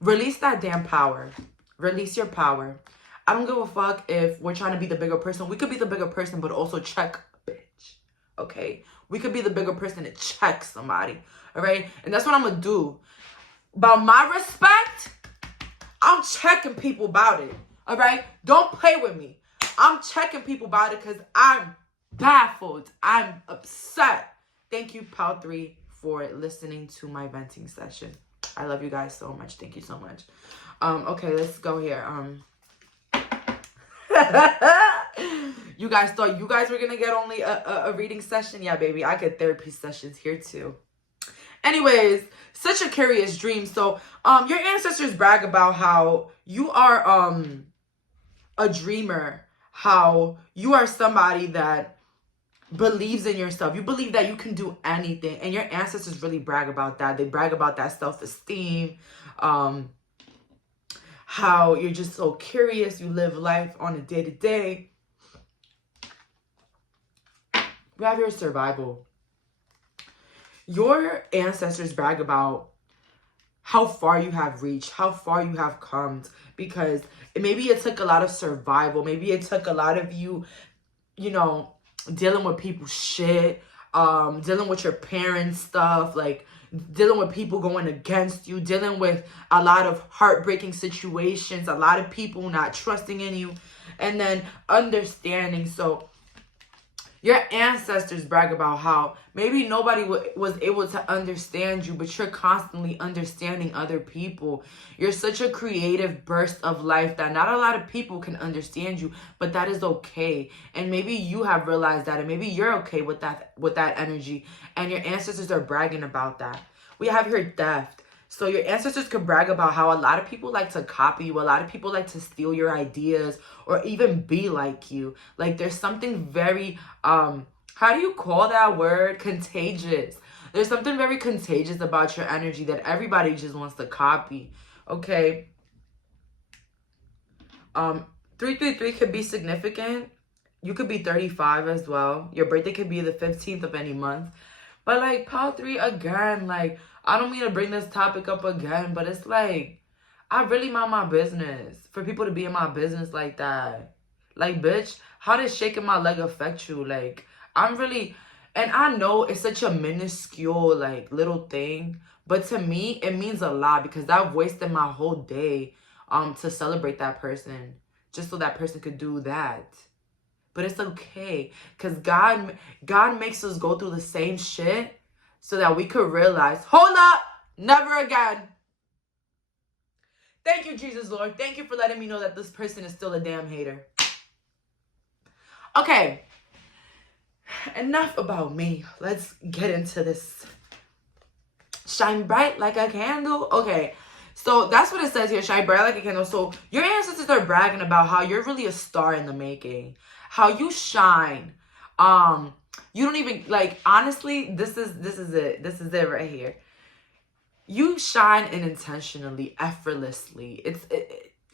release that damn power. Release your power. I don't give a fuck if we're trying to be the bigger person. We could be the bigger person, but also check, bitch. Okay? We could be the bigger person and check somebody. All right? And that's what I'm going to do. About my respect, I'm checking people about it, all right? Don't play with me. I'm checking people about it because I'm baffled. I'm upset. Thank you, Pile 3, for listening to my venting session. I love you guys so much. Thank you so much. Okay, let's go here. You guys thought you guys were going to get only a reading session? Yeah, baby, I get therapy sessions here too. Anyways, such a curious dream. So, your ancestors brag about how you are a dreamer, how you are somebody that believes in yourself. You believe that you can do anything, and your ancestors really brag about that. They brag about that self-esteem, how you're just so curious. You live life on a day-to-day. We have your survival. Your ancestors brag about how far you have reached, how far you have come, because maybe it took a lot of survival. Maybe it took a lot of you, dealing with people's shit, dealing with your parents' stuff, like dealing with people going against you, dealing with a lot of heartbreaking situations, a lot of people not trusting in you, and then understanding. So your ancestors brag about how maybe nobody was able to understand you, but you're constantly understanding other people. You're such a creative burst of life that not a lot of people can understand you, but that is okay. And maybe you have realized that, and maybe you're okay with that energy, and your ancestors are bragging about that. We have here theft. So your ancestors could brag about how a lot of people like to copy you. A lot of people like to steal your ideas or even be like you. Like there's something very, how do you call that word? Contagious. There's something very contagious about your energy that everybody just wants to copy. Okay. 333 could be significant. You could be 35 as well. Your birthday could be the 15th of any month. But like Pile 3 again, like I don't mean to bring this topic up again, but it's like I really mind my business for people to be in my business like that. Like, bitch, how does shaking my leg affect you? Like, I'm really, And I know it's such a minuscule, like, little thing. But to me, it means a lot because I've wasted my whole day to celebrate that person. Just so that person could do that. But it's okay. Because God makes us go through the same shit so that we could realize, hold up, never again. Thank you, Jesus, Lord. Thank you for letting me know that this person is still a damn hater. Okay. Enough about me. Let's get into this. Shine bright like a candle. Okay. So that's what it says here. Shine bright like a candle. So your ancestors are bragging about how you're really a star in the making. How you shine. You don't even, like, honestly, this is it. This is it right here. You shine unintentionally, effortlessly.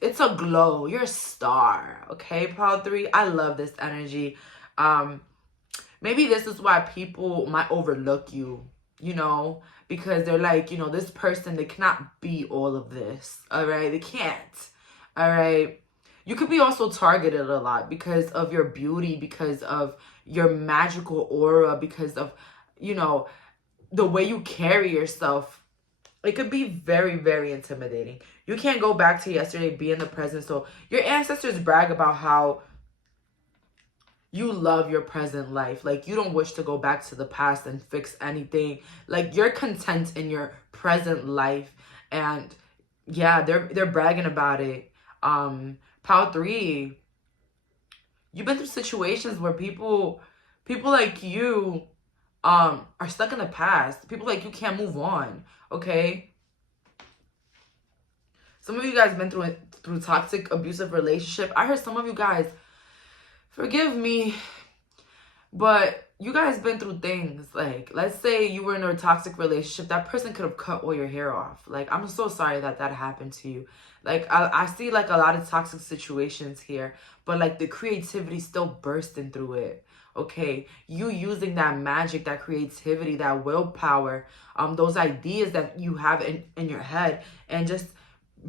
It's a glow. You're a star. Okay, Pile 3. I love this energy. Maybe this is why people might overlook you, you know, because they're like, you know, this person, they cannot be all of this. All right, they can't. All right. You could be also targeted a lot because of your beauty, because of your magical aura, because of, you know, the way you carry yourself. It could be very, very intimidating. You can't go back to yesterday, be in the present. So your ancestors brag about how you love your present life. Like, you don't wish to go back to the past and fix anything. Like, you're content in your present life. And yeah, they're bragging about it. Pile 3, you've been through situations where people like you are stuck in the past. People like you can't move on. Okay, some of you guys been through toxic, abusive relationship. I heard some of you guys, forgive me, but you guys been through things. Like, let's say you were in a toxic relationship. That person could have cut all your hair off. Like, I'm so sorry that happened to you. Like, I see, like, a lot of toxic situations here, but, like, the creativity still bursting through it. Okay, you using that magic, that creativity, that willpower, those ideas that you have in your head, and just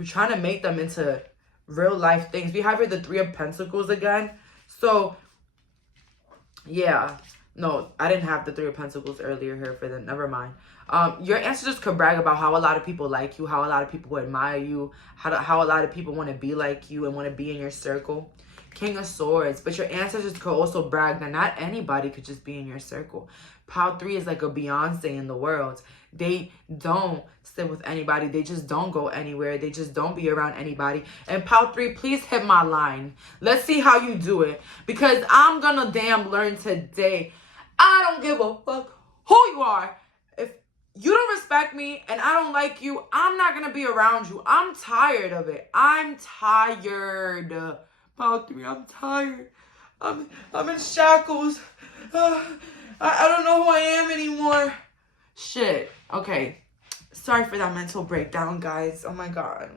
trying to make them into real life things. We have here the 3 of Pentacles again. So, yeah. No, I didn't have the 3 of Pentacles earlier here for them. Never mind. Your ancestors could brag about how a lot of people like you, how a lot of people admire you, how a lot of people want to be like you and want to be in your circle. King of Swords. But your ancestors could also brag that not anybody could just be in your circle. Pile 3 is like a Beyonce in the world. They don't sit with anybody. They just don't go anywhere. They just don't be around anybody. And Pile 3, please hit my line. Let's see how you do it. Because I'm gonna damn learn today. I don't give a fuck who you are. If you don't respect me and I don't like you, I'm not gonna be around you. I'm tired of it. I'm tired. Pile 3, I'm tired. I'm in shackles. I don't know who I am anymore. Shit. Okay. Sorry for that mental breakdown, guys. Oh my God.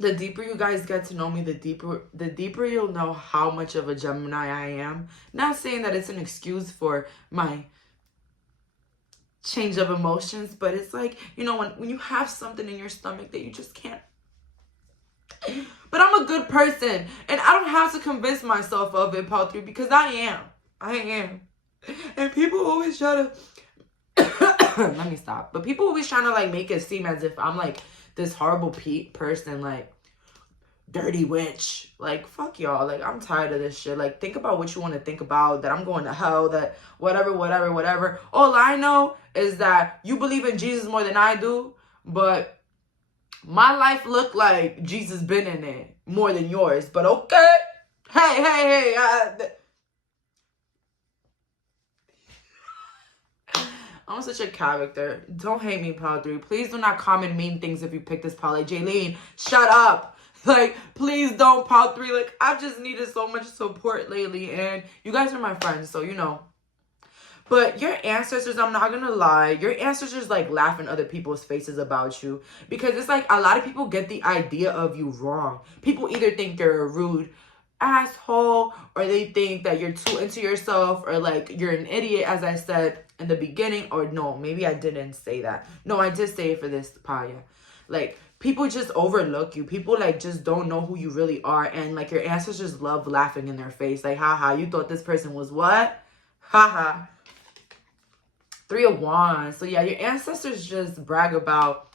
The deeper you guys get to know me, the deeper you'll know how much of a Gemini I am. Not saying that it's an excuse for my change of emotions, but it's like, you know, when you have something in your stomach that you just can't. But I'm a good person, and I don't have to convince myself of it, Pile 3, because I am. And people always try to let me stop. But people always trying to, like, make it seem as if I'm like this horrible person, like dirty witch. Like, fuck y'all. Like, I'm tired of this shit. Like, think about what you want to think about, that I'm going to hell, that whatever. All I know is that you believe in Jesus more than I do, but my life look like Jesus been in it more than yours. But okay. Hey. I'm such a character. Don't hate me, Pile 3. Please do not comment mean things if you pick this pile. Like, Jaylene, shut up. Like, please don't, Pile 3. Like, I've just needed so much support lately. And you guys are my friends, so you know. But your ancestors, I'm not gonna lie, your ancestors like laugh in other people's faces about you. Because it's like a lot of people get the idea of you wrong. People either think you're a rude asshole, or they think that you're too into yourself, or like you're an idiot, as I said in the beginning. Or no, maybe I didn't say that. No, I did say it for this, Paya. Like, people just overlook you. People like just don't know who you really are. And like your ancestors love laughing in their face. Like, haha, you thought this person was what? Haha. 3 of Wands. So yeah, your ancestors just brag about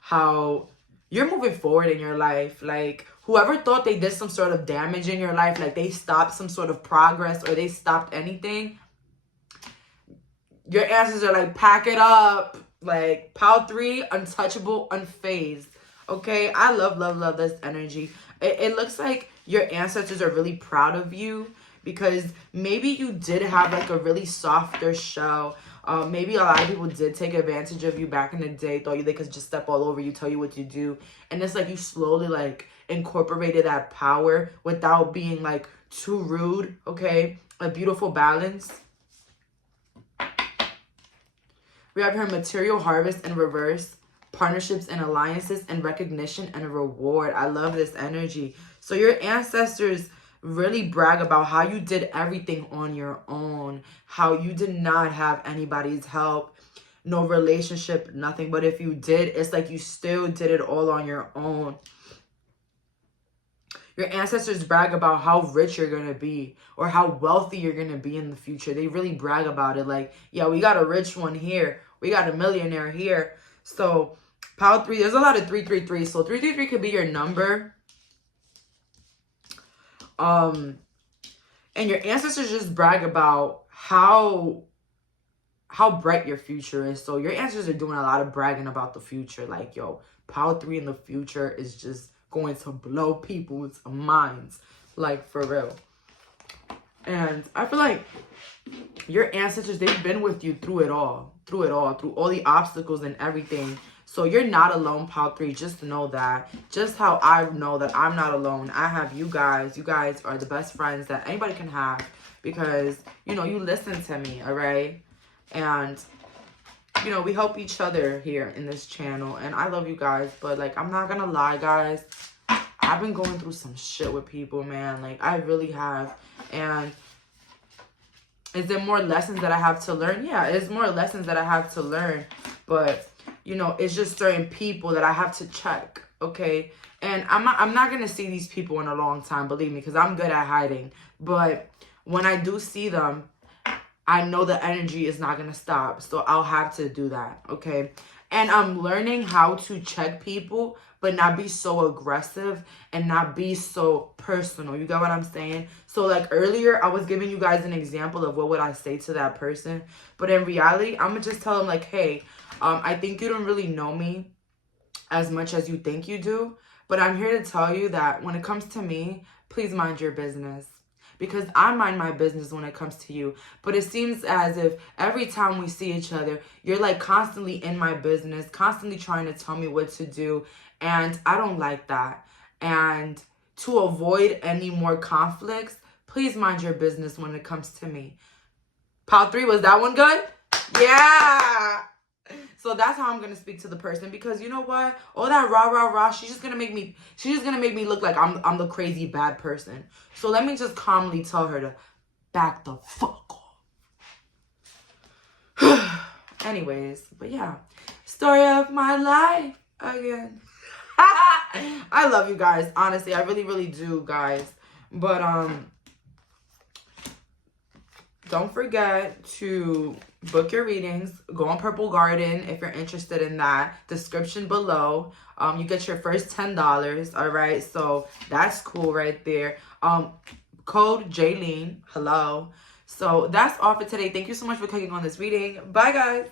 how you're moving forward in your life. Like whoever thought they did some sort of damage in your life, like they stopped some sort of progress or they stopped anything, your ancestors are like, pack it up. Like pile 3, untouchable, unfazed. Okay, I love this energy. It looks like your ancestors are really proud of you because maybe you did have like a really softer shell. Maybe a lot of people did take advantage of you back in the day, thought they could just step all over you, tell you what to do. And it's like you slowly like incorporated that power without being like too rude, okay? A beautiful balance. We have here material harvest in reverse, partnerships and alliances, and recognition and reward. I love this energy. So your ancestors really brag about how you did everything on your own, how you did not have anybody's help, no relationship, nothing. But if you did, it's like you still did it all on your own. Your ancestors brag about how rich you're going to be or how wealthy you're going to be in the future. They really brag about it. Like, yeah, we got a rich one here. We got a millionaire here. So, pile 3, there's a lot of 333. So, 333 could be your number. And your ancestors just brag about how bright your future is. So, your ancestors are doing a lot of bragging about the future. Like, yo, pile 3 in the future is just going to blow people's minds, like for real. And I feel like your ancestors, they've been with you through it all, through all the obstacles and everything. So you're not alone, pile 3. Just know that. Just how I know that I'm not alone. I have you guys. You guys are the best friends that anybody can have because, you know, you listen to me, all right? And you know, we help each other here in this channel. And I love you guys. But, like, I'm not going to lie, guys. I've been going through some shit with people, man. Like, I really have. And is there more lessons that I have to learn? Yeah, it's more lessons that I have to learn. But, you know, it's just certain people that I have to check, okay? And I'm not going to see these people in a long time, believe me, because I'm good at hiding. But when I do see them, I know the energy is not going to stop. So I'll have to do that, okay? And I'm learning how to check people, but not be so aggressive and not be so personal. You get what I'm saying? So like earlier, I was giving you guys an example of what would I say to that person. But in reality, I'm going to just tell them like, hey, I think you don't really know me as much as you think you do. But I'm here to tell you that when it comes to me, please mind your business. Because I mind my business when it comes to you. But it seems as if every time we see each other, you're like constantly in my business, constantly trying to tell me what to do. And I don't like that. And to avoid any more conflicts, please mind your business when it comes to me. Pile 3, was that one good? Yeah. So that's how I'm going to speak to the person because you know what? All that rah, she's just going to make me look like I'm the crazy bad person. So let me just calmly tell her to back the fuck off. Anyways, but yeah. Story of my life again. I love you guys. Honestly, I really, really do, guys. But, don't forget to book your readings. Go on Purple Garden if you're interested in that. Description below. You get your first $10. All right. So that's cool right there. Code Jayleen. Hello. So that's all for today. Thank you so much for clicking on this reading. Bye, guys.